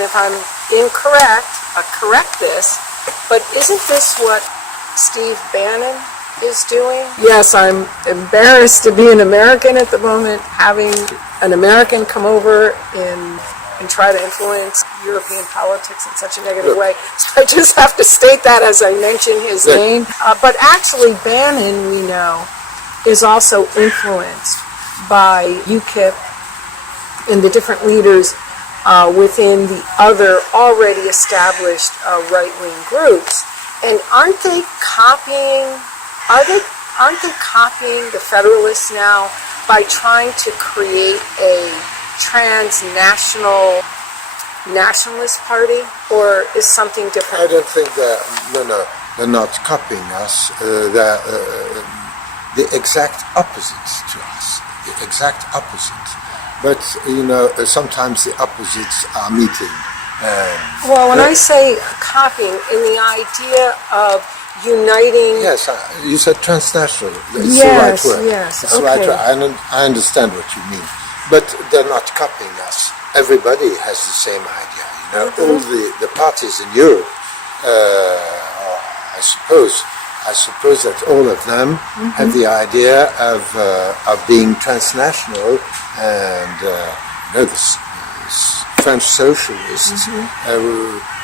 and if I'm incorrect, correct this, but isn't this what Steve Bannon is doing? Yes, I'm embarrassed to be an American at the moment, having an American come over and try to influence European politics in such a negative way. So I just have to state that as I mention his name. But actually, Bannon, we know, is also influenced by UKIP and the different leaders within the other already established right-wing groups. And aren't they copying the Federalists now by trying to create a transnational nationalist party, or is something different? I don't think that, they're not copying us. They're the exact opposites to us, the exact opposites. But, sometimes the opposites are meeting. Well, when I say copying, in the idea of uniting... Yes, you said transnational. It's yes, the right word. Yes, it's okay. the right word. I understand what you mean. But they're not copying us. Everybody has the same idea. All the parties in Europe, I suppose that all of them have the idea of being transnational, and the French socialists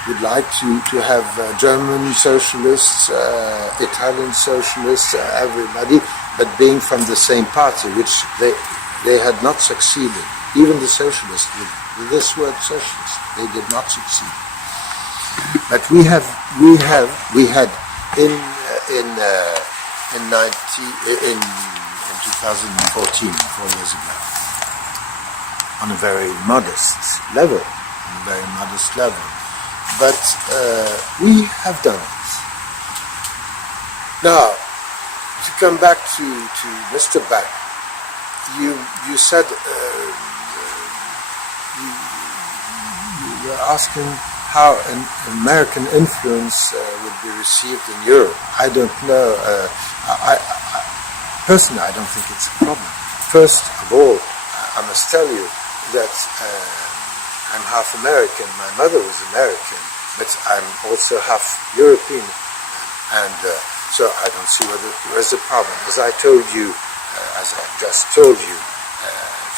would like to have German socialists, Italian socialists, everybody, but being from the same party, which they had not succeeded. Even the socialists, with this word socialist, they did not succeed. But we had in 2014, 4 years ago, on a very modest level, but we have done it. Now, to come back to Mr. Bannon, you said you were asking how an American influence would be received in Europe. I don't know. Personally, I don't think it's a problem. First of all, I must tell you that I'm half American. My mother was American, but I'm also half European, and so I don't see where's the problem. As I told you, as I just told you a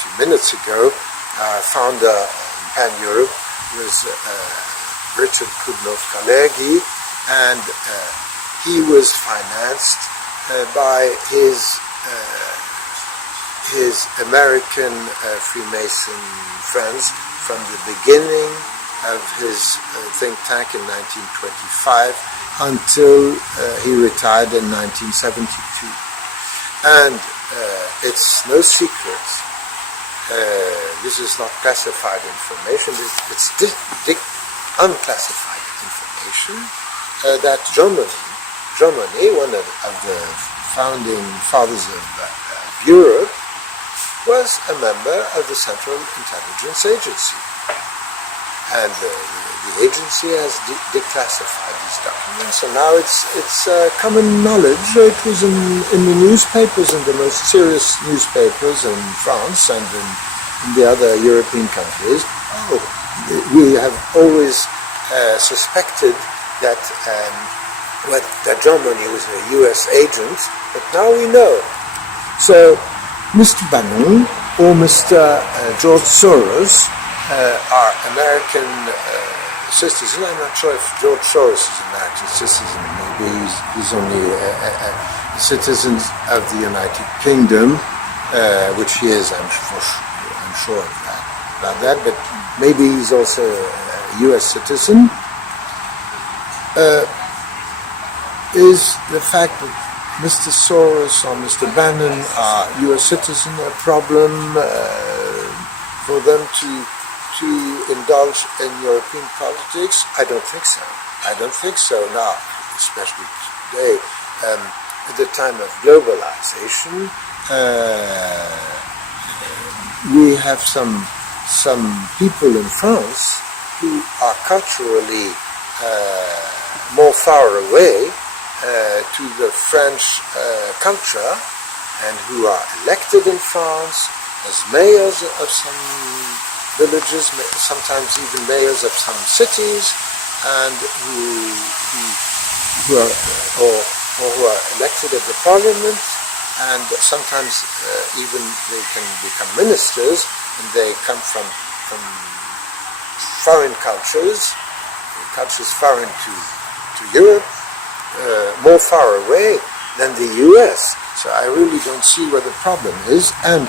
few minutes ago, our founder in Paneuropa was Richard Coudenhove-Kalergi, and he was financed by his American Freemason friends from the beginning of his think tank in 1925 until he retired in 1972. And it's no secret, this is not classified information, it's unclassified information, that Germany, one of the founding fathers of Europe, was a member of the Central Intelligence Agency. And the agency has declassified these documents, and now it's common knowledge. It was in the newspapers, in the most serious newspapers in France and in the other European countries. We have always suspected that Germany was a U.S. agent, but now we know. So Mr. Bannon or Mr. George Soros are American citizens. I'm not sure if George Soros is an American citizen. Maybe he's only a citizen of the United Kingdom, which he is. I'm sure about that. But maybe he's also a U.S. citizen. Is the fact that Mr. Soros or Mr. Bannon are U.S. citizen a problem for them to indulge in European politics? I don't think so. Now, especially today, at the time of globalization, we have some people in France who are culturally more far away to the French culture, and who are elected in France as mayors of some villages, sometimes even mayors of some cities, and who are elected at the parliament, and sometimes even they can become ministers, and they come from foreign cultures foreign to Europe, more far away than the US. So I really don't see where the problem is. And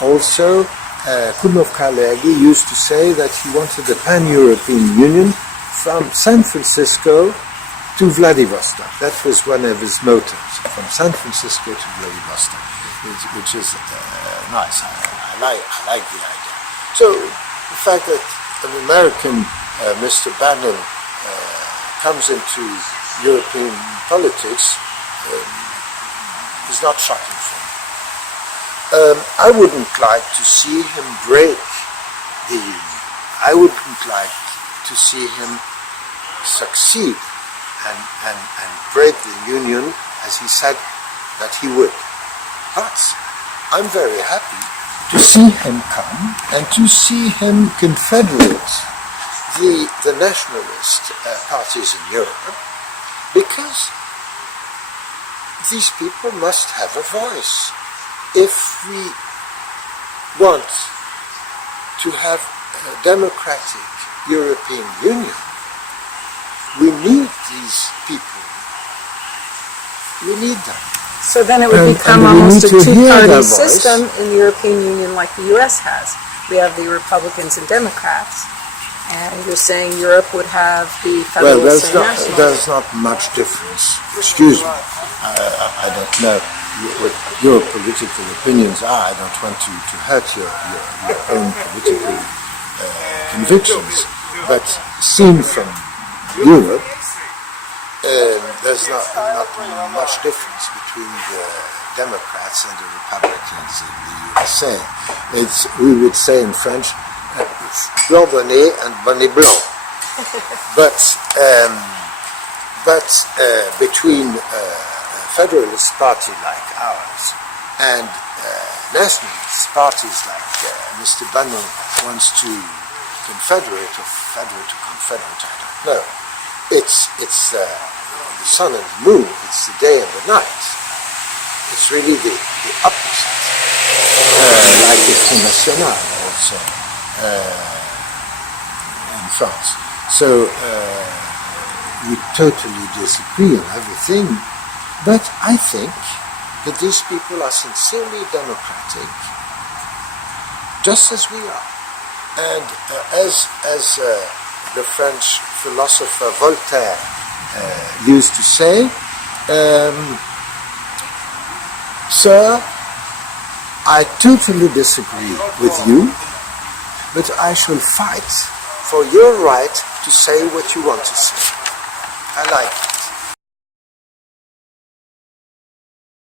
also, Coudenhove-Kalergi used to say that he wanted a pan-European Union from San Francisco to Vladivostok. That was one of his motives, from San Francisco to Vladivostok, which is nice. I like the idea. So the fact that an American, Mr. Bannon, comes into European politics is not shocking for me. I wouldn't like to see him break the Union. I wouldn't like to see him succeed and break the Union as he said that he would. But I'm very happy to see him come and to see him confederate the nationalist parties in Europe, because these people must have a voice. If we want to have a democratic European Union, we need these people. We need them. So then it would become almost a two-party system in the European Union like the US has. We have the Republicans and Democrats, and you're saying Europe would have the Federalists and Nationalists. There's not much difference. Excuse me. I don't know what your political opinions are. I don't want to hurt your own political convictions. But seen from Europe, there's not much difference between the Democrats and the Republicans in the USA. We would say in French, blanc bonnet and bonnet blanc. But between a federalist party like ours and nationalist parties like Mr. Bannon wants to confederate or federate to confederate, I don't know. It's the sun and the moon, it's the day and the night. It's really the opposite. Like the Front National also in France. So we totally disagree on everything, but I think that these people are sincerely democratic, just as we are. And as the French philosopher Voltaire used to say, sir, I totally disagree with you, but I shall fight for your right to say what you want to say. I like it.